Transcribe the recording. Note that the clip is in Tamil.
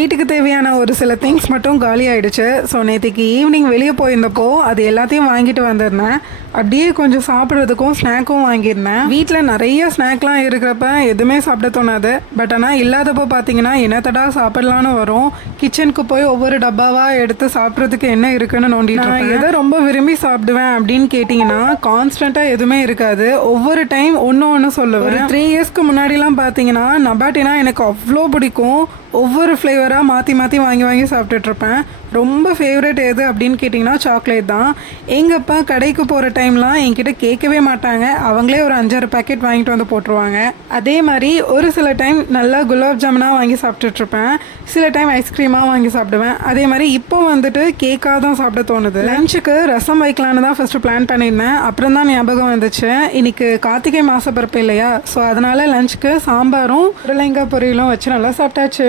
வீட்டுக்கு தேவையான ஒரு சில திங்ஸ் மட்டும் காலி ஆயிடுச்சு. ஸோ நேற்றுக்கு ஈவினிங் வெளியே போயிருந்தப்போ அது எல்லாத்தையும் வாங்கிட்டு வந்திருந்தேன். அப்படியே கொஞ்சம் சாப்பிட்றதுக்கும் ஸ்நாக்கும் வாங்கியிருந்தேன். வீட்டில் நிறைய ஸ்நாக்லாம் இருக்கிறப்ப எதுவுமே சாப்பிட தோணாது. பட் ஆனால் இல்லாதப்போ பார்த்தீங்கன்னா என்னத்தடா சாப்பிடலான்னு வரும். கிச்சனுக்கு போய் ஒவ்வொரு டப்பாவாக எடுத்து சாப்பிட்றதுக்கு என்ன இருக்குன்னு நோண்டிட்டு நான் எதை ரொம்ப விரும்பி சாப்பிடுவேன் அப்படின்னு கேட்டிங்கன்னா கான்ஸ்டண்ட்டாக எதுவுமே இருக்காது. ஒவ்வொரு டைம் ஒன்று சொல்லுவேன். ஒரு 3 இயர்ஸ்க்கு முன்னாடிலாம் பார்த்தீங்கன்னா நபாட்டினா எனக்கு அவ்வளோ பிடிக்கும். ஒவ்வொரு ஃப்ளேவராக மாற்றி மாற்றி வாங்கி வாங்கி சாப்பிட்டுட்ருப்பேன். ரொம்ப ஃபேவரட் எது அப்படின்னு கேட்டிங்கன்னா சாக்லேட் தான். எங்கள் அப்பா கடைக்கு போகிற டைம்லாம் என்கிட்ட கேட்கவே மாட்டாங்க. அவங்களே ஒரு 5-6 பேக்கெட் வாங்கிட்டு வந்து போட்டுருவாங்க. அதே மாதிரி ஒரு சில டைம் நல்லா குலாப் ஜாமுனாக வாங்கி சாப்பிட்டுட்ருப்பேன். சில டைம் ஐஸ்கிரீமாக வாங்கி சாப்பிடுவேன். அதே மாதிரி இப்போ வந்துட்டு கேக்காக தான் சாப்பிட தோணுது. லஞ்சுக்கு ரசம் வைக்கலான்னு தான் ஃபஸ்ட்டு பிளான் பண்ணியிருந்தேன். அப்புறம் தான் ஞாபகம் வந்துச்சு இன்னைக்கு கார்த்திகை மாத பிறப்பு இல்லையா. ஸோ அதனால் லஞ்சுக்கு சாம்பாரும் உருளைங்காய் பொரியலும் வச்சு நல்லா சாப்பிட்டாச்சு.